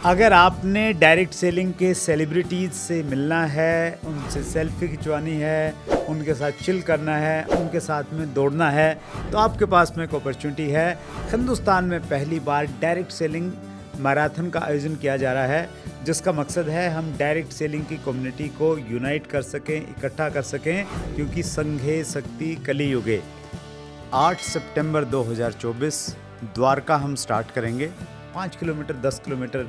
अगर आपने direct selling के सेलिब्रिटीज़ से मिलना है, उनसे सेल्फी खिंचवानी है, उनके साथ चिल करना है, उनके साथ में दौड़ना है, तो आपके पास में एक अपॉर्चुनिटी है। हिंदुस्तान में पहली बार डायरेक्ट सेलिंग मैराथन का आयोजन किया जा रहा है, जिसका मकसद है हम डायरेक्ट सेलिंग की कम्युनिटी को यूनाइट कर सकें, इकट्ठा कर सकें, क्योंकि संघे शक्ति कलियुगे। 8 सितंबर 2024 द्वारका हम स्टार्ट करेंगे। 5 किलोमीटर, 10 किलोमीटर,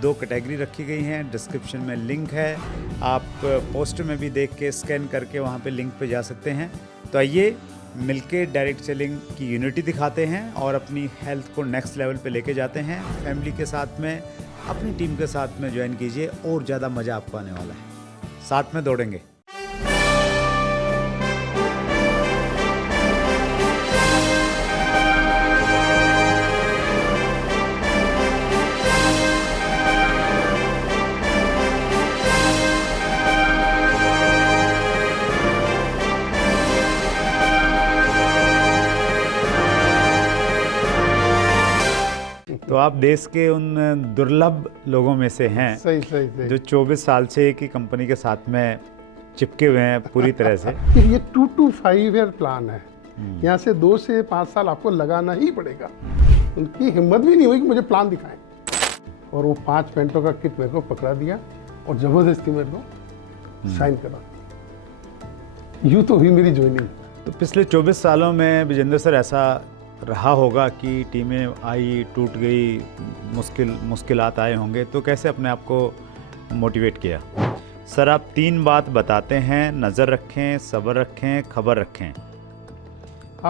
2 कैटेगरी रखी गई हैं। डिस्क्रिप्शन में लिंक है, आप पोस्टर में भी देख के स्कैन करके वहाँ पे लिंक पे जा सकते हैं। तो आइए मिलके डायरेक्ट सेलिंग की यूनिटी दिखाते हैं और अपनी हेल्थ को नेक्स्ट लेवल पे लेके जाते हैं। फैमिली के साथ में, अपनी टीम के साथ में ज्वाइन कीजिए और ज़्यादा मज़ा आपको आने वाला है। साथ में दौड़ेंगे। तो आप देश के उन दुर्लभ लोगों में से हैं सही। जो 24 साल से एक ही कंपनी के साथ में चिपके हुए हैं पूरी तरह से। ये 2 to 5 ईयर प्लान है। यहाँ से 2 से 5 साल आपको लगाना ही पड़ेगा। उनकी हिम्मत भी नहीं हुई कि मुझे प्लान दिखाएं, और वो 5 पेंटों का किट मेरे को पकड़ा दिया और जबरदस्ती मेरे को साइन करा। यूँ तो हुई मेरी ज्वाइनिंग। तो पिछले 24 सालों में विजेंद्र सर ऐसा रहा होगा कि टीमें आई, टूट गई, मुश्किलात आए होंगे, तो कैसे अपने आप को मोटिवेट किया? सर आप 3 बात बताते हैं, नज़र रखें, सब्र रखें, खबर रखें।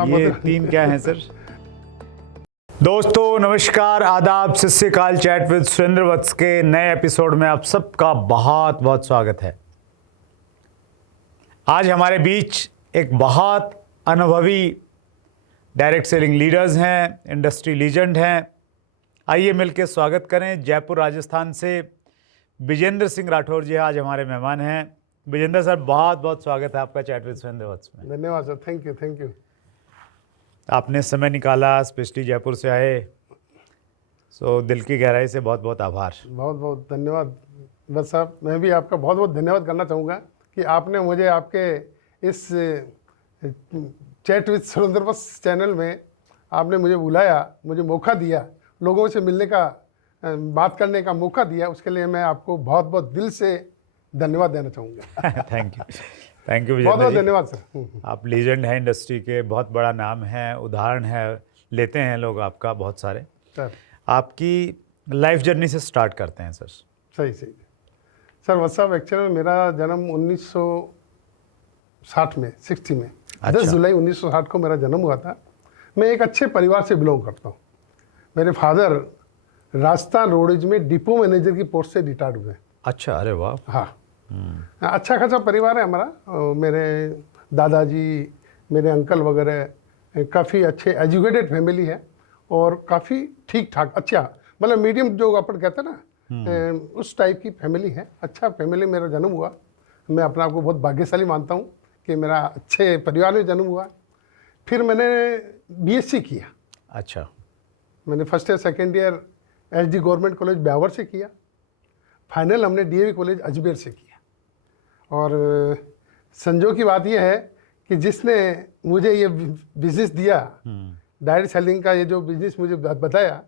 ये 3 क्या हैं सर? दोस्तों नमस्कार, आदाब, सत श्री अकाल। चैट विद सुरेंद्र वत्स के नए एपिसोड में आप सबका बहुत बहुत स्वागत है। आज हमारे बीच एक बहुत अनुभवी डायरेक्ट सेलिंग लीडर्स हैं, इंडस्ट्री लीजेंड हैं। आइए मिलकर स्वागत करें। जयपुर राजस्थान से विजेंद्र सिंह राठौर जी आज हमारे मेहमान हैं। विजेंद्र सर बहुत बहुत स्वागत है आपका चैट विद सुरेंद्र वत्स में। धन्यवाद सर, थैंक यू। आपने समय निकाला, स्पेशली जयपुर से आए, सो दिल की गहराई से बहुत बहुत आभार। बहुत बहुत धन्यवाद बस साहब। मैं भी आपका बहुत बहुत धन्यवाद करना चाहूँगा कि आपने मुझे आपके इस chat with Surendra Vats channel में आपने मुझे बुलाया, मुझे मौका दिया, लोगों से मिलने का, बात करने का मौका दिया। उसके लिए मैं आपको बहुत बहुत दिल से धन्यवाद देना चाहूँगा। थैंक यू बहुत बहुत धन्यवाद सर। आप लीजेंड हैं इंडस्ट्री के, बहुत बड़ा नाम है, उदाहरण है, लेते हैं लोग आपका बहुत सारे। सर आपकी लाइफ जर्नी से स्टार्ट करते हैं सर। सही सर। वत्स साहब एक्चुअली मेरा जन्म 1960 में, 60 में, 10 जुलाई 1960 को मेरा जन्म हुआ था। मैं एक अच्छे परिवार से बिलोंग करता हूँ। मेरे फादर राजस्थान रोडवेज में डिपो मैनेजर की पोस्ट से रिटायर्ड हुए। अच्छा, अरे वाह। हाँ, अच्छा खासा परिवार है हमारा। मेरे दादाजी, मेरे अंकल वगैरह काफ़ी अच्छे एजुकेटेड फैमिली है और काफ़ी ठीक ठाक, अच्छा मतलब मीडियम जो अपन कहते हैं ना, उस टाइप की फैमिली है। अच्छा फैमिली मेरा जन्म हुआ। मैं अपने आप को बहुत भाग्यशाली मानता हूँ कि मेरा अच्छे परिवार में जन्म हुआ। फिर मैंने बीएससी किया। अच्छा। मैंने first year second year SD government college Beawar से किया। फाइनल हमने डीएवी कॉलेज अजमेर से किया। और संजोग की बात यह है कि जिसने मुझे ये बिजनेस दिया, डायरेक्ट सेलिंग का ये जो बिजनेस मुझे बताया,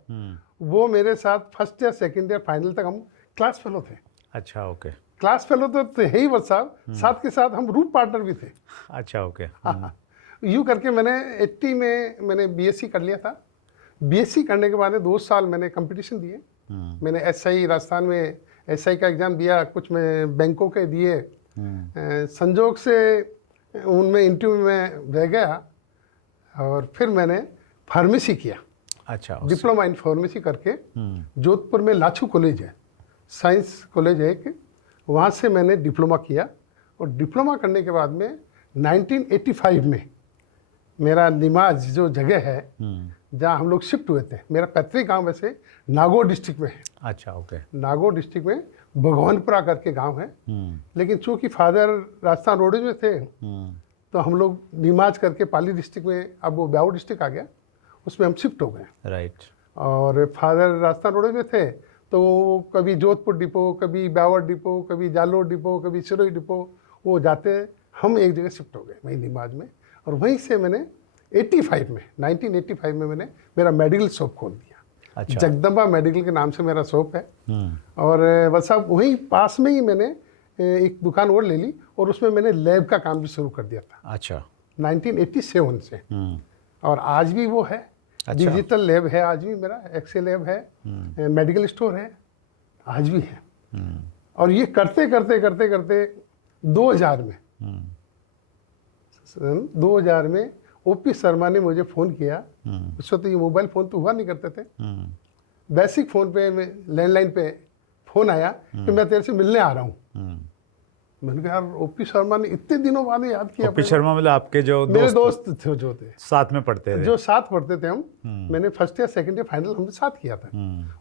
वो मेरे साथ first year second year final तक हम क्लास फेलो थे। अच्छा, ओके। क्लास फेलो तो थे ही वत्स साहब, साथ के साथ हम रूट पार्टनर भी थे। अच्छा, ओके। यूँ करके मैंने 80 में मैंने बीएससी कर लिया था। बीएससी करने के बाद 2 साल मैंने कंपटीशन दिए। मैंने एसआई राजस्थान में एसआई का एग्ज़ाम दिया, कुछ मैं बैंकों के दिए। संजोग से उनमें इंटरव्यू में रह गया और फिर मैंने फार्मेसी किया। अच्छा। डिप्लोमा इन फार्मेसी करके जोधपुर में लाछू कॉलेज है, साइंस कॉलेज है एक, वहाँ से मैंने डिप्लोमा किया। और डिप्लोमा करने के बाद में 1985 में मेरा निमाज जो जगह है जहाँ हम लोग शिफ्ट हुए थे, मेरा पैतृक गांव वैसे नागौर डिस्ट्रिक्ट में है। अच्छा, ओके। नागौर डिस्ट्रिक्ट में भगवानपुरा करके गांव है। लेकिन चूंकि फादर राजस्थान रोडवेज में थे, तो हम लोग निमाज करके पाली डिस्ट्रिक्ट में, अब वो ब्यावर डिस्ट्रिक्ट आ गया, उसमें हम शिफ्ट हो गए। राइट। और फादर राजस्थान रोडवेज में थे, तो कभी जोधपुर डिपो, कभी ब्यावर डिपो, कभी जालोर डिपो, कभी सिरोही डिपो, वो जाते हम एक जगह शिफ्ट हो गए वहीं निमाज में। और वहीं से मैंने 1985 में मैंने मेरा मेडिकल शॉप खोल दिया। अच्छा। जगदम्बा मेडिकल के नाम से मेरा शॉप है। और बस अब वहीं पास में ही मैंने एक दुकान और ले ली और उसमें मैंने लैब का काम भी शुरू कर दिया था। अच्छा। 1987 से। और आज भी वो है। अच्छा। डिजिटल लैब है आज भी मेरा, एक्से लैब है, मेडिकल स्टोर है, आज भी है। और ये करते करते करते करते 2000 में 2000 में ओपी शर्मा ने मुझे फ़ोन किया। उस वक्त ये मोबाइल फ़ोन तो हुआ नहीं करते थे। बेसिक फ़ोन पे, लैंडलाइन पे फ़ोन आया कि मैं तेरे से मिलने आ रहा हूँ। मैंने कहा यार ओपी शर्मा ने इतने दिनों बाद याद किया। ओपी शर्मा मतलब आपके जो मेरे दोस्त थे, जो थे साथ में पढ़ते थे, जो साथ पढ़ते थे हम। मैंने first year second year final हमने साथ किया था।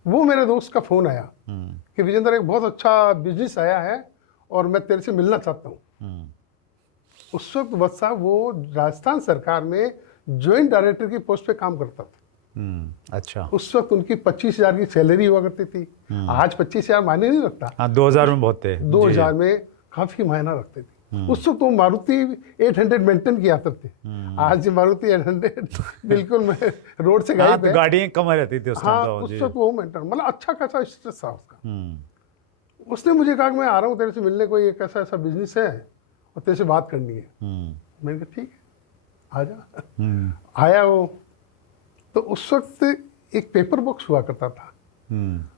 वो मेरे दोस्त का फ़ोन आया कि विजेंद्र एक बहुत अच्छा बिजनेस आया है और मैं तेरे से मिलना चाहता हूँ। उस वक्त वत्स साहब वो राजस्थान सरकार में जॉइंट डायरेक्टर की पोस्ट पे काम करता था। अच्छा। उस वक्त उनकी 25,000 की सैलरी हुआ करती थी। आज 25,000 मायने नहीं रखता। हाँ, 2000 में बहुत थे। 2000 में काफी मायना रखते थे। उस वक्त वो मारुति 800 मेंटेन किया करते थे। आज मारुति 800 बिल्कुल मैं रोड से गायब है। गाड़ियाँ कम रहती थी उस हाँ, टाइम। उस वक्त वो मेंटेन मतलब अच्छा खासा स्ट्रेस था उसका। उसने मुझे कहा कि मैं आ रहा हूँ तेरे से मिलने, कोई एक ऐसा बिजनेस है और तेरे से बात करनी है। मैंने कहा ठीक है आ जा। आया वो, तो उस वक्त एक पेपर बॉक्स हुआ करता था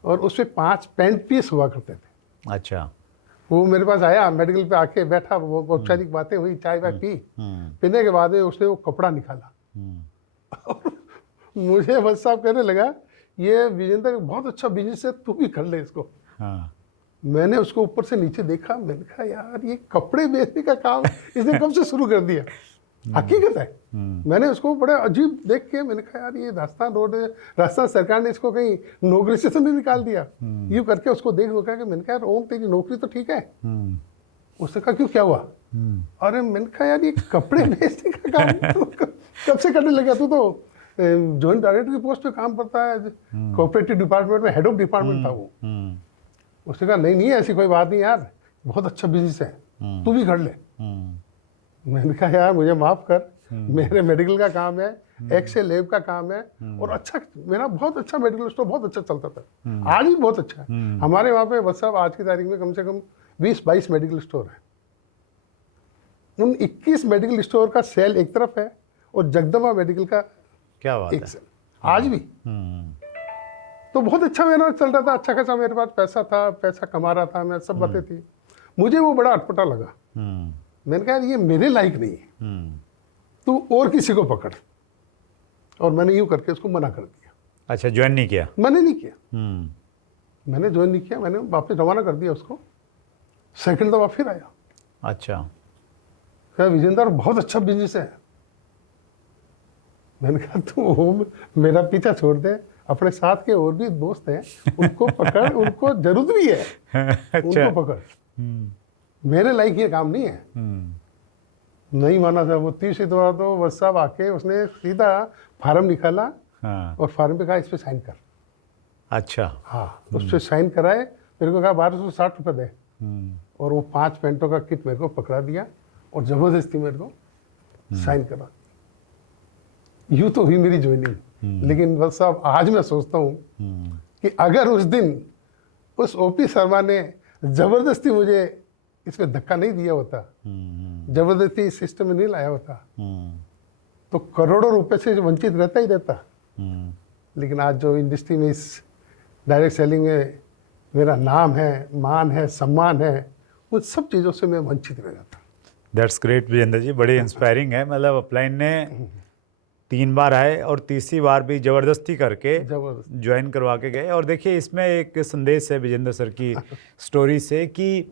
और उसमें 5 पेंट पीस हुआ करते थे। अच्छा। वो मेरे पास आया, मेडिकल पे आके बैठा, वो औपचारिक बातें हुई, चाय वाय पी। पीने के बाद उसने वो कपड़ा निकाला और मुझे बस साहब कहने लगा ये विजेंद्र बहुत अच्छा बिजनेस है, तू भी कर ले इसको। हाँ। मैंने उसको ऊपर से नीचे देखा, मैंने कहा यार ये कपड़े बेचने का काम इसने कब से शुरू कर दिया। हकीकत है। मैंने उसको बड़े अजीब देख के मैंने कहा यार ये राजस्थान रोड, राजस्थान सरकार ने इसको कहीं नौकरी से तो नहीं निकाल दिया। यूँ करके उसको देख लगा कि मैंने कहा यार ओम तेरी नौकरी तो ठीक है। उसने कहा क्यों, क्या हुआ? अरे मैंने कहा यार ये कपड़े बेचने का काम तो कब से करने लगा? तू तो जॉइंट डायरेक्टर की पोस्ट पे काम करता है, कोऑपरेटिव डिपार्टमेंट में हेड ऑफ डिपार्टमेंट था वो। उसने कहा नहीं ऐसी कोई बात नहीं यार, बहुत अच्छा बिजनेस है, तू भी कर ले। मैंने कहा यार मुझे माफ़ कर, मेरे मेडिकल का काम है, एक्से लैब का काम है और अच्छा मेरा बहुत अच्छा मेडिकल स्टोर बहुत अच्छा चलता था। आज भी बहुत अच्छा है हमारे वहाँ पे। बस साहब आज की तारीख में कम से कम 20-22 मेडिकल स्टोर है। उन 21 मेडिकल स्टोर का सेल एक तरफ है और जगदम्बा मेडिकल का क्या बात एक है। सेल आज भी। तो बहुत अच्छा मेरा चल रहा था, अच्छा खासा मेरे पास पैसा था, पैसा कमा रहा था मैं, सब बातें थी। मुझे वो बड़ा अटपटा लगा। मैंने कहा ये मेरे लायक नहीं है, तू और किसी को पकड़। और मैंने यूँ करके उसको मना कर दिया। अच्छा, ज्वाइन नहीं किया? मैंने नहीं किया। मैंने ज्वाइन नहीं किया, मैंने वापस रवाना कर दिया उसको। सेकंड दफा फिर आया। अच्छा। कहा विजेंद्र बहुत अच्छा बिजनेस है। मैंने कहा तू मेरा पीछा छोड़ दे, अपने साथ के और भी दोस्त हैं उनको पकड़, उनको जरूरत भी है। अच्छा। उनको पकड़, मेरे लायक ये काम नहीं है। नहीं माना था वो। 30 दफा तो बस साहब आके उसने सीधा फार्म निकाला। हाँ। और फार्म पे कहा इस पे साइन कर। अच्छा। हाँ, उस पर साइन कराए। मेरे को कहा 1260 रुपये दे। और वो 5 पेंटों का किट मेरे को पकड़ा दिया और ज़बरदस्ती मेरे को साइन करा। यूँ तो हुई मेरी ज्वाइनिंग। लेकिन बस साहब आज मैं सोचता हूँ कि अगर उस दिन उस ओपी शर्मा ने ज़बरदस्ती मुझे इसमें धक्का नहीं दिया होता, ज़बरदस्ती इस सिस्टम में नहीं लाया होता, तो करोड़ों रुपए से वंचित रहता ही रहता। लेकिन आज जो इंडस्ट्री में इस डायरेक्ट सेलिंग में मेरा नाम है, मान है, सम्मान है, उन सब चीज़ों से मैं वंचित रह जाता। दैट्स ग्रेट विजेंद्र जी, बड़ी इंस्पायरिंग है। मतलब अपलाइन ने 3 बार आए और तीसरी बार भी ज़बरदस्ती करके ज्वाइन करवा के गए। और देखिए इसमें एक संदेश है विजेंद्र सर की स्टोरी से कि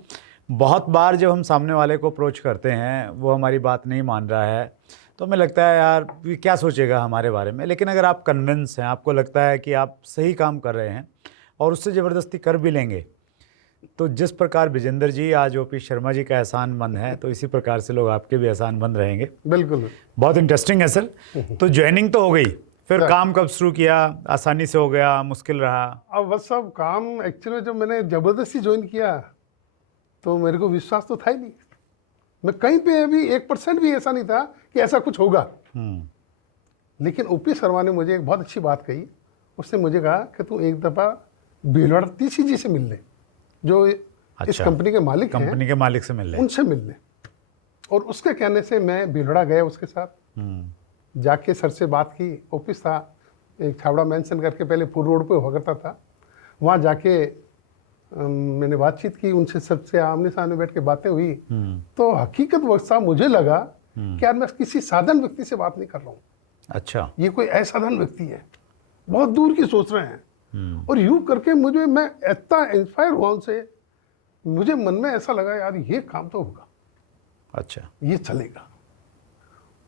बहुत बार जब हम सामने वाले को अप्रोच करते हैं, वो हमारी बात नहीं मान रहा है, तो हमें लगता है यार ये क्या सोचेगा हमारे बारे में। लेकिन अगर आप कन्विंस हैं, आपको लगता है कि आप सही काम कर रहे हैं और उससे ज़बरदस्ती कर भी लेंगे, तो जिस प्रकार विजेंद्र जी आज ओपी शर्मा जी का एहसानमंद है, तो इसी प्रकार से लोग आपके भी एहसानमंद रहेंगे। बिल्कुल। बहुत इंटरेस्टिंग है सर। तो ज्वाइनिंग तो हो गई, फिर काम कब शुरू किया? आसानी से हो गया, मुश्किल रहा? अब बस सब काम एक्चुअली जब मैंने ज़बरदस्ती ज्वाइन किया तो मेरे को विश्वास तो था ही नहीं। मैं कहीं पे अभी 1% भी ऐसा नहीं था कि ऐसा कुछ होगा। लेकिन ओपी शर्मा ने मुझे एक बहुत अच्छी बात कही। उसने मुझे कहा कि तू एक दफ़ा भीलवाड़ा टीसी जी से मिल ले, जो इस कंपनी के मालिक हैं। कंपनी के मालिक से मिल ले। उनसे मिल ले। और उसके कहने से मैं भीलवाड़ा गया उसके साथ। जाके सर से बात की। ऑफिस था एक छावड़ा मेंशन करके, पहले पूर्व रोड पे हुआ करता था। वहाँ जाके मैंने बातचीत की उनसे, सबसे आमने सामने बैठ के बातें हुई। तो हकीकत वक्त मुझे लगा कि यार मैं किसी साधारण व्यक्ति से बात नहीं कर रहा हूँ। अच्छा, ये कोई असाधारण व्यक्ति है, बहुत दूर की सोच रहे हैं। और यूं करके मैं इतना इंस्पायर हुआ उनसे। मुझे मन में ऐसा लगा यार ये काम तो होगा, अच्छा, ये चलेगा।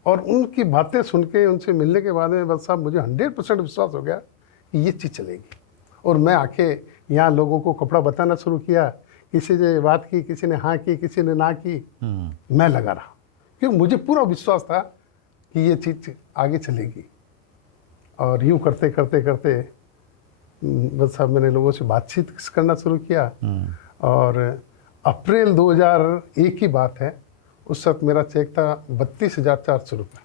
और उनकी बातें सुन के, उनसे मिलने के बाद में बस साहब मुझे 100% विश्वास हो गया कि ये चीज़ चलेगी। और मैं आके यहाँ लोगों को कपड़ा बताना शुरू किया। किसी ने बात की, किसी ने हाँ की, किसी ने ना की। मैं लगा रहा क्योंकि मुझे पूरा विश्वास था कि ये चीज़ आगे चलेगी। और यूँ करते करते करते बस साहब मैंने लोगों से बातचीत करना शुरू किया। और अप्रैल 2001 की बात है, उस वक्त मेरा चेक था 32,400 रुपये।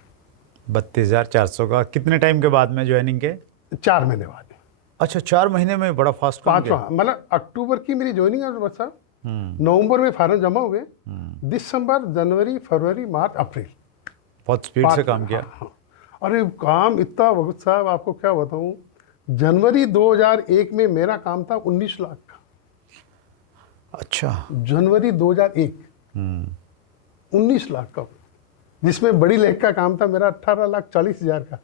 32,400 का कितने टाइम के बाद में ज्वाइनिंग के? 4 महीने बाद। अच्छा, 4 महीने में बड़ा फास्ट काम किया। 5वां मतलब अक्टूबर की मेरी ज्वाइनिंग है बस साहब। नवंबर में फार्म जमा हुए, दिसंबर, जनवरी, फरवरी, मार्च, अप्रैल। बहुत स्पीड से काम किया। हाँ। अरे काम इतना वक्त साहब, आपको क्या बताऊं। जनवरी 2001 में मेरा काम था 19 लाख का। अच्छा, जनवरी 2001 19 लाख का, जिसमें बड़ी लेग का काम था मेरा 18,40,000 का।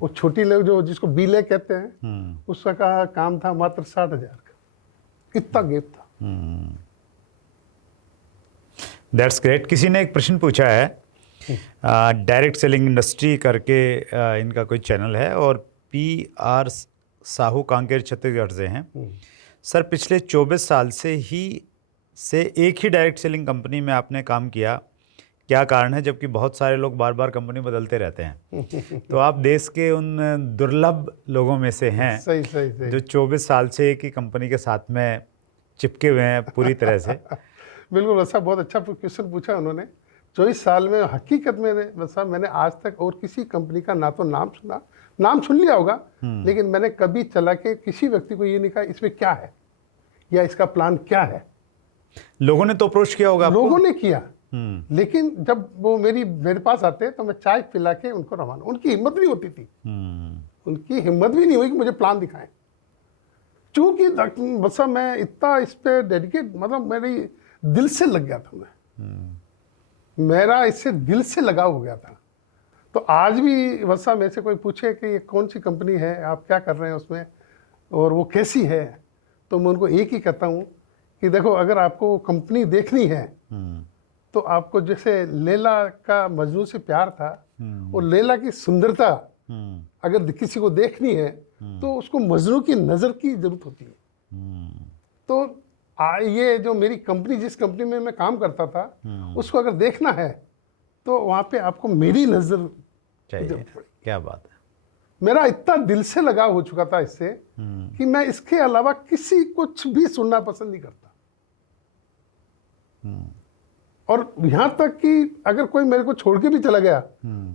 वो छोटी लेग जो जिसको बी लेग कहते हैं, उसका काम था मात्र 60,000 का। इतना गैप था। That's great. किसी ने एक प्रश्न पूछा है, डायरेक्ट सेलिंग इंडस्ट्री करके इनका कोई चैनल है और PR साहू कांकेर छत्तीसगढ़ से हैं। सर, पिछले 24 साल से एक ही डायरेक्ट सेलिंग कंपनी में आपने काम किया, क्या कारण है, जबकि बहुत सारे लोग बार बार कंपनी बदलते रहते हैं? तो आप देश के उन दुर्लभ लोगों में से हैं सही। जो 24 साल से एक ही कंपनी के साथ में चिपके हुए हैं पूरी तरह से। बिल्कुल ऐसा, बहुत अच्छा क्वेश्चन पूछा उन्होंने। 24 साल में हकीकत में वैसा मैंने आज तक और किसी कंपनी का ना तो नाम सुना, नाम सुन लिया होगा, लेकिन मैंने कभी चला के किसी व्यक्ति को ये नहीं कहा इसमें क्या है या इसका प्लान क्या है। लोगों ने तो अप्रोच किया होगा? लोगों ने किया, लेकिन जब वो मेरे पास आते तो मैं चाय पिला के उनको रवाना। उनकी हिम्मत नहीं होती थी, उनकी हिम्मत भी नहीं हुई कि मुझे प्लान दिखाएं। चूंकि बस मैं इतना इस पे डेडिकेट, मतलब मेरी दिल से लग गया था। मेरा इससे दिल से लगाव हो गया था। तो आज भी वसा मेरे से कोई पूछे कि ये कौन सी कंपनी है, आप क्या कर रहे हैं उसमें और वो कैसी है, तो मैं उनको एक ही कहता हूँ कि देखो, अगर आपको कंपनी देखनी है तो आपको जैसे लैला का मजनू से प्यार था और लैला की सुंदरता अगर किसी को देखनी है तो उसको मजनू की नज़र की जरूरत होती है। तो ये जो मेरी कंपनी, जिस कंपनी में मैं काम करता था, उसको अगर देखना है तो वहाँ पे आपको मेरी नज़र चाहिए। क्या बात है। मेरा इतना दिल से लगाव हो चुका था इससे कि मैं इसके अलावा किसी कुछ भी सुनना पसंद नहीं करता। और यहाँ तक कि अगर कोई मेरे को छोड़ के भी चला गया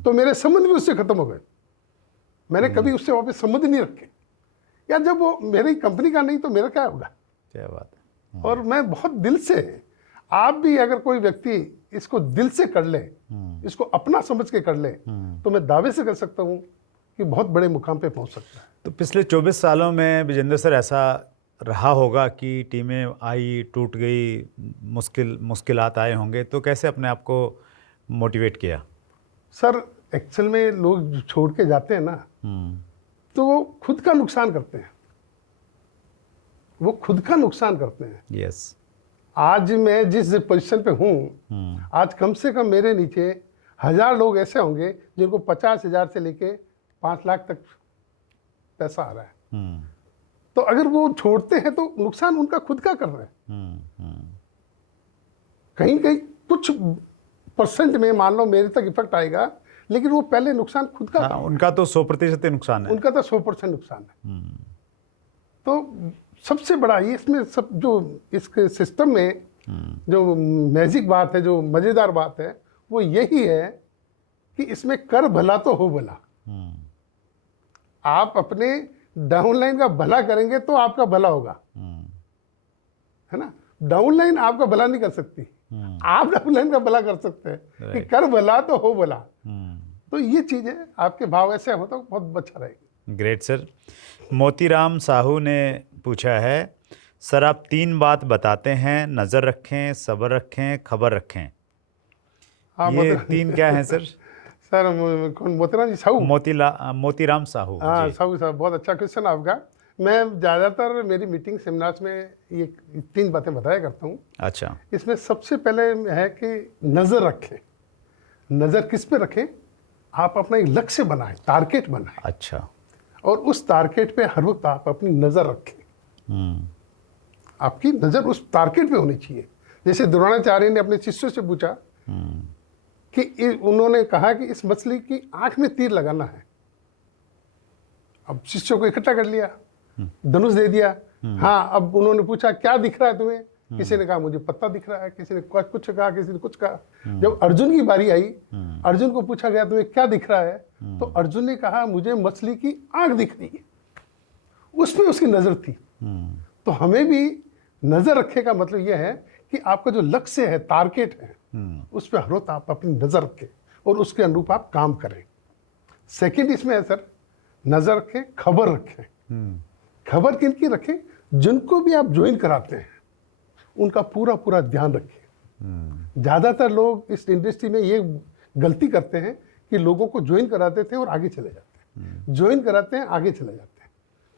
तो मेरे संबंध भी उससे खत्म हो गए। मैंने कभी उससे वापस संबंध नहीं रखे। या जब वो मेरी कंपनी का नहीं तो मेरा क्या होगा। क्या बात है। और मैं बहुत दिल से, आप भी अगर कोई व्यक्ति इसको दिल से कर ले, इसको अपना समझ के कर ले, तो मैं दावे से कर सकता हूँ कि बहुत बड़े मुकाम पे पहुँच सकता है। तो पिछले 24 सालों में विजेंद्र सर ऐसा रहा होगा कि टीमें आई, टूट गई, मुश्किलात आए होंगे, तो कैसे अपने आप को मोटिवेट किया? सर, एक्चुअल में लोग छोड़ के जाते हैं ना, तो वो खुद का नुकसान करते हैं। वो खुद का नुकसान करते हैं। यस। आज मैं जिस पोजीशन पे हूँ, आज कम से कम मेरे नीचे 1000 लोग ऐसे होंगे जिनको 50,000 से लेके 5 लाख तक पैसा आ रहा है। तो अगर वो छोड़ते हैं तो नुकसान उनका खुद का कर रहे हैं। कहीं कहीं कुछ परसेंट में मान लो मेरे तक इफेक्ट आएगा, लेकिन वो पहले नुकसान खुद का हाँ, उनका तो 100% नुकसान है। उनका तो 100% नुकसान है। तो सबसे बड़ा ये इसमें सब जो इसके सिस्टम में जो मैजिक बात है, जो मज़ेदार बात है, वो यही है कि इसमें कर भला तो हो भला। आप अपने डाउनलाइन का भला करेंगे तो आपका भला होगा, है ना। डाउनलाइन आपका भला नहीं कर सकती, आप डाउनलाइन का भला कर सकते हैं कि कर भला तो हो भला। तो ये चीज़ें आपके भाव ऐसे हो तो बहुत अच्छा रहेगा। Great sir. मोतीराम साहू ने पूछा है, सर आप 3 बात बताते हैं, नज़र रखें, सब्र रखें, खबर रखें। हाँ, ये 3 क्या हैं सर? सर कौन, मोतीराम जी साहू? मोतीराम साहू। हाँ जी। साहू साहब, बहुत अच्छा क्वेश्चन आपका। मैं ज़्यादातर मेरी मीटिंग सेमिनार्स में ये 3 बातें बताया करता हूँ। अच्छा। इसमें सबसे पहले है कि नज़र रखें। नज़र किस पे रखें? आप अपना एक लक्ष्य बनाएं, टारगेट बनाएं। अच्छा। और उस टारगेट पे हर वक्त आप अपनी नज़र रखें। आपकी नज़र उस टारगेट पे होनी चाहिए। जैसे द्रोणाचार्य ने अपने शिष्यों से पूछा कि उन्होंने कहा कि इस मछली की आंख में तीर लगाना है। अब शिष्यों को इकट्ठा कर लिया, धनुष दे दिया। हाँ, अब उन्होंने पूछा क्या दिख रहा है तुम्हें? किसी ने कहा मुझे पत्ता दिख रहा है, किसी ने कुछ कहा, किसी ने कुछ कहा। जब अर्जुन की बारी आई, अर्जुन को पूछा गया तुम्हें क्या दिख रहा है? तो अर्जुन ने कहा मुझे मछली की आंख दिख रही है। उसमें उसकी नजर थी। तो हमें भी नजर रखे का मतलब यह है कि आपका जो लक्ष्य है, टारगेट है, उस पर हर वक्त आप अपनी नजर रखें और उसके अनुरूप आप काम करें। सेकंड इसमें है सर, नजर रखें, खबर रखें। खबर किनकी रखें? जिनको भी आप ज्वाइन कराते हैं उनका पूरा पूरा ध्यान रखें। ज़्यादातर लोग इस इंडस्ट्री में ये गलती करते हैं कि लोगों को ज्वाइन कराते थे और आगे चले जाते हैं, ज्वाइन कराते हैं आगे चले जाते हैं,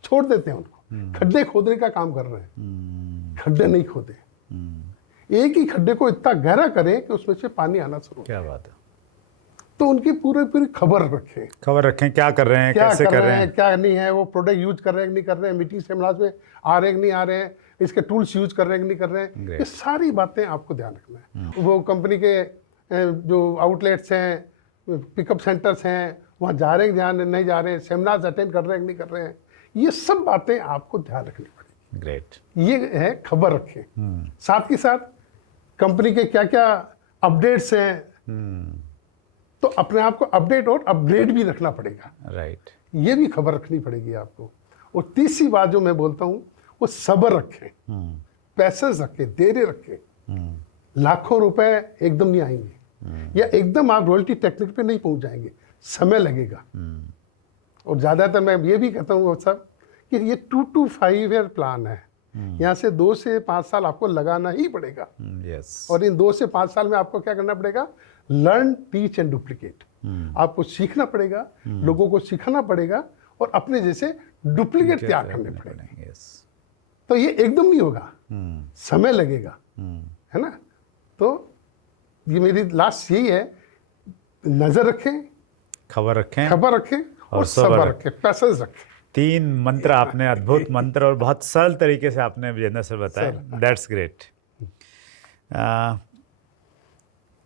छोड़ देते हैं उनको। खड्डे खोदने का काम कर रहे हैं, खड्डे नहीं खोदे। एक ही खड्डे को इतना गहरा करें कि उसमें से पानी आना शुरू हो। क्या बात है। तो उनकी पूरी खबर रखें। खबर रखें, क्या कर रहे हैं, कैसे कर रहे हैं, क्या नहीं है, वो प्रोडक्ट यूज कर रहे हैं कि नहीं कर रहे हैं, मीटिंग सेमिनार्स में आ रहे हैं कि नहीं आ रहे हैं, इसके टूल्स यूज कर रहे हैं कि नहीं कर रहे हैं। ये सारी बातें आपको ध्यान रखना है। वो कंपनी के जो आउटलेट्स हैं, पिकअप सेंटर्स हैं, वहाँ जा रहे हैं, ध्यान नहीं जा रहे हैं, सेमिनार्स अटेंड कर रहे हैं कि नहीं कर रहे हैं, ये सब बातें आपको ध्यान रखनी पड़ेगी। ग्रेट। ये है खबर रखें। साथ ही साथ कंपनी के क्या क्या अपडेट्स हैं, तो अपने आप को अपडेट और अपग्रेड भी रखना पड़ेगा। राइट। ये भी खबर रखनी पड़ेगी आपको। और तीसरी बात जो मैं बोलता हूँ वो सब्र रखें, पैसेंस रखें, धैर्य रखें। लाखों रुपए एकदम नहीं आएंगे, या एकदम आप रॉयल्टी टेक्निक पे नहीं पहुंच जाएंगे, समय लगेगा। और ज़्यादातर मैं ये भी कहता हूँ सब कि ये 2 to 5 ईयर प्लान है। यहाँ से 2 से 5 साल आपको लगाना ही पड़ेगा। यस। और इन 2 से 5 साल में आपको क्या करना पड़ेगा? Learn, teach and duplicate. आपको सीखना पड़ेगा, लोगों को सिखाना पड़ेगा और अपने जैसे डुप्लीकेट तैयार करने पड़ेंगे। तो ये एकदम नहीं होगा, समय लगेगा, है ना। तो ये मेरी लास्ट यही है, नजर रखें, खबर रखें और सब्र रखें, पैसेंस रखें। 3 मंत्र आपने, अद्भुत मंत्र, और बहुत सरल तरीके से आपने विजेंद्र सर बताया। That's great.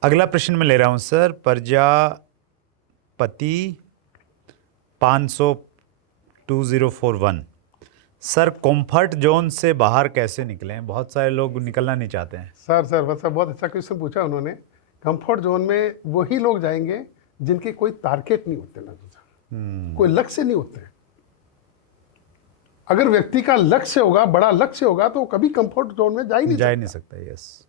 अगला प्रश्न मैं ले रहा हूँ sir, Prajapati 500-2041। Sir comfort zone से बाहर कैसे निकलें? बहुत सारे लोग निकलना नहीं चाहते हैं। सर बस बहुत अच्छा क्वेश्चन पूछा उन्होंने। कंफर्ट जोन में वही लोग जाएंगे जिनके कोई टारगेट नहीं होते ना, कोई लक्ष्य नहीं होते। अगर व्यक्ति का लक्ष्य होगा, बड़ा लक्ष्य होगा, तो कभी कंफर्ट जोन में जा ही नहीं सकता। यस।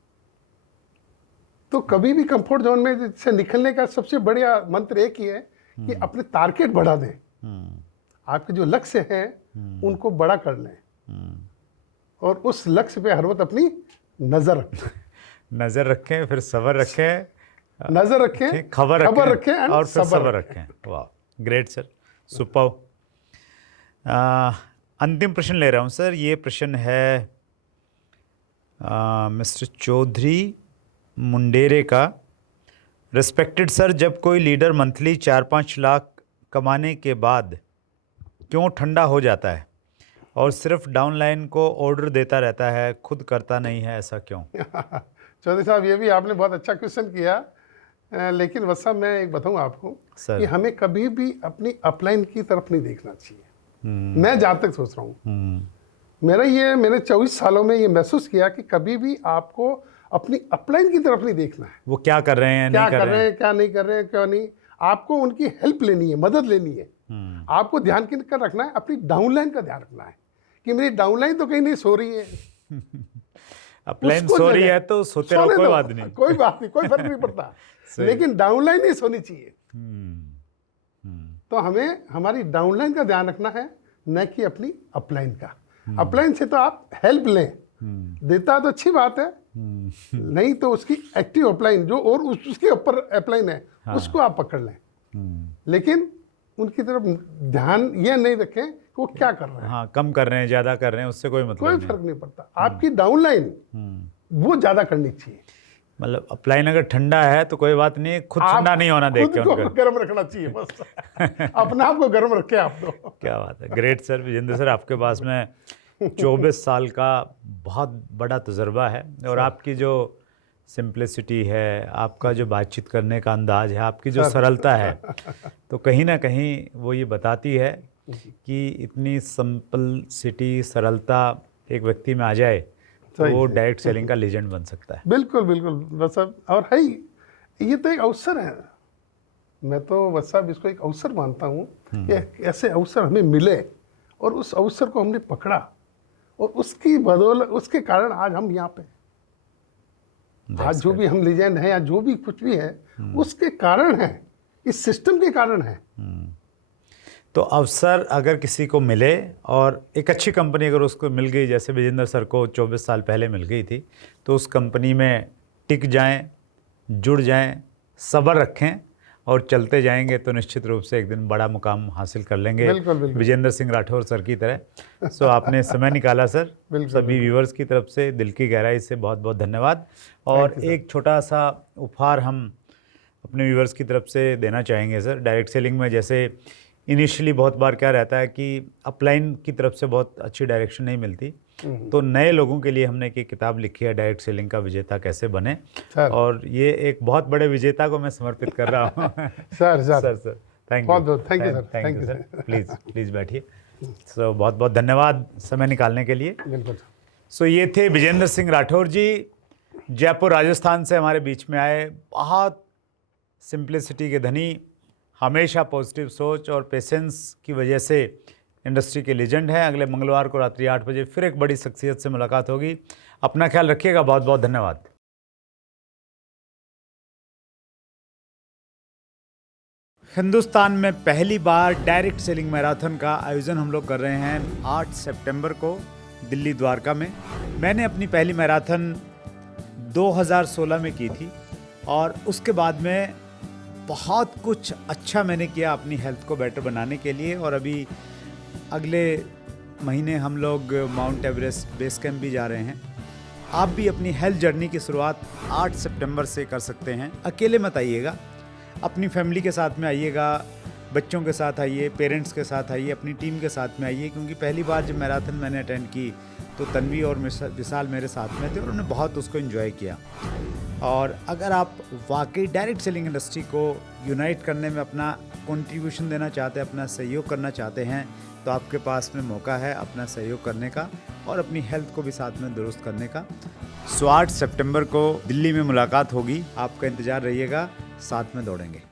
तो कभी भी कंफर्ट जोन में से निकलने का सबसे बढ़िया मंत्र एक ही है कि अपने टारगेट बढ़ा दें। आपके जो लक्ष्य हैं उनको बड़ा कर लें और उस लक्ष्य पे हर वक्त अपनी नजर रखें। फिर सब्र रखें, नजर रखें, खबर रखें और फिर सब्र रखें। वाह, ग्रेट सर, सुपर। अंतिम प्रश्न ले रहा हूँ सर। ये प्रश्न है मिस्टर चौधरी मुंडेरे का। रिस्पेक्टेड सर, जब कोई लीडर मंथली 4-5 लाख कमाने के बाद क्यों ठंडा हो जाता है और सिर्फ डाउनलाइन को ऑर्डर देता रहता है, खुद करता नहीं है, ऐसा क्यों? चौधरी साहब, ये भी आपने बहुत अच्छा क्वेश्चन किया। लेकिन वत्स साहब मैं एक बताऊं आपको सर। कि हमें कभी भी अपनी अपलाइन की तरफ नहीं देखना चाहिए। मैं जहाँ तक सोच रहा हूँ, मैंने 24 सालों में ये महसूस किया कि कभी भी आपको अपनी अपलाइन की तरफ नहीं देखना है। वो क्या कर रहे हैं, क्या नहीं कर रहे हैं, क्या नहीं कर रहे हैं, क्यों नहीं। आपको उनकी हेल्प लेनी है, मदद लेनी है। आपको ध्यान किन का रखना है, अपनी डाउनलाइन का ध्यान रखना है कि मेरी डाउनलाइन तो कहीं नहीं सो रही है। अपलाइन उसको सो रही जगह- है तो सोते रहो, सोने कोई दो, बात नहीं। कोई बात नहीं, कोई फर्क नहीं पड़ता। लेकिन डाउनलाइन नहीं सोनी चाहिए। तो हमें हमारी डाउनलाइन का ध्यान रखना है, न कि अपनी अपलाइन का। अपलाइन से तो आप हेल्प लें, देता तो अच्छी बात है, नहीं तो उसकी एक्टिव अपलाइन जो और उसके ऊपर अपलाइन है, उसको आप पकड़ लें। लेकिन उनकी तरफ ध्यान ये नहीं रखें कि वो क्या कर रहे हैं। हाँ, कम कर रहे हैं, ज्यादा कर रहे हैं, उससे कोई मतलब कोई नहीं। फर्क नहीं पड़ता। आपकी डाउनलाइन वो ज्यादा करनी चाहिए। मतलब अपलाइन अगर ठंडा है तो कोई बात नहीं, खुद ठंडा नहीं होना देख के खुद को उनका। गर्म रखना चाहिए बस। अपना आप को गर्म रखे आप तो। क्या बात है, ग्रेट सर। विजेंद्र सर, आपके पास में 24 साल का बहुत बड़ा तजुर्बा है, और आपकी जो सिंप्लिसिटी है, आपका जो बातचीत करने का अंदाज है, आपकी जो सरलता है, तो कहीं ना कहीं वो ये बताती है कि इतनी सिंपलिसिटी, सरलता एक व्यक्ति में आ जाए तो वो डायरेक्ट सेलिंग का लेजेंड बन सकता है। बिल्कुल बिल्कुल बस साहब। और है ये तो एक अवसर है। मैं तो बस साहब इसको एक अवसर मानता हूँ कि ऐसे अवसर हमें मिले और उस अवसर को हमने पकड़ा, और उसकी बदौलत, उसके कारण आज हम यहाँ पे, आज जो भी हम लीजेंड हैं या जो भी कुछ भी है, उसके कारण है, इस सिस्टम के कारण है। तो अवसर अगर किसी को मिले और एक अच्छी कंपनी अगर उसको मिल गई, जैसे विजेंद्र सर को 24 साल पहले मिल गई थी, तो उस कंपनी में टिक जाएं, जुड़ जाएं, सब्र रखें और चलते जाएंगे तो निश्चित रूप से एक दिन बड़ा मुकाम हासिल कर लेंगे। बिल्कुल, बिल्कुल। विजेंद्र सिंह राठौर सर की तरह। सो आपने समय निकाला सर। सभी व्यूवर्स की तरफ से दिल की गहराई से बहुत बहुत धन्यवाद। और एक छोटा सा उपहार हम अपने व्यूवर्स की तरफ से देना चाहेंगे सर। डायरेक्ट सेलिंग में जैसे इनिशियली बहुत बार क्या रहता है कि अपलाइन की तरफ से बहुत अच्छी डायरेक्शन नहीं मिलती, तो नए लोगों के लिए हमने एक किताब लिखी है, डायरेक्ट सेलिंग का विजेता कैसे बने, और ये एक बहुत बड़े विजेता को मैं समर्पित कर रहा हूँ। सर थैंक बहुत यू, बहुत thank you sir, thank you sir. Please बैठिए। सो बहुत बहुत धन्यवाद समय निकालने के लिए। बिल्कुल। सो ये थे विजेंद्र सिंह राठौर जी, जयपुर राजस्थान से हमारे बीच में आए। बहुत सिंप्लिसिटी के धनी, हमेशा पॉजिटिव सोच और पेशेंस की वजह से इंडस्ट्री के लेजेंड हैं। अगले मंगलवार को रात्रि 8 बजे फिर एक बड़ी शख्सियत से मुलाकात होगी। अपना ख्याल रखिएगा। बहुत बहुत धन्यवाद। हिंदुस्तान में पहली बार डायरेक्ट सेलिंग मैराथन का आयोजन हम लोग कर रहे हैं 8 सितंबर को दिल्ली द्वारका में। मैंने अपनी पहली मैराथन 2016 में की थी, और उसके बाद में बहुत कुछ अच्छा मैंने किया अपनी हेल्थ को बेटर बनाने के लिए। और अभी अगले महीने हम लोग माउंट एवरेस्ट बेस कैंप भी जा रहे हैं। आप भी अपनी हेल्थ जर्नी की शुरुआत 8 सितंबर से कर सकते हैं। अकेले मत आइएगा, अपनी फैमिली के साथ में आइएगा, बच्चों के साथ आइए, पेरेंट्स के साथ आइए, अपनी टीम के साथ में आइए। क्योंकि पहली बार जब मैराथन मैंने अटेंड की तो तन्वी और विशाल मेरे साथ में थे, और उन्होंने बहुत उसको एंजॉय किया। और अगर आप वाकई डायरेक्ट सेलिंग इंडस्ट्री को यूनाइट करने में अपना कंट्रीब्यूशन देना चाहते हैं, अपना सहयोग करना चाहते हैं, तो आपके पास में मौका है अपना सहयोग करने का और अपनी हेल्थ को भी साथ में दुरुस्त करने का। 8 सितंबर को दिल्ली में मुलाकात होगी। आपका इंतज़ार रहिएगा, साथ में दौड़ेंगे।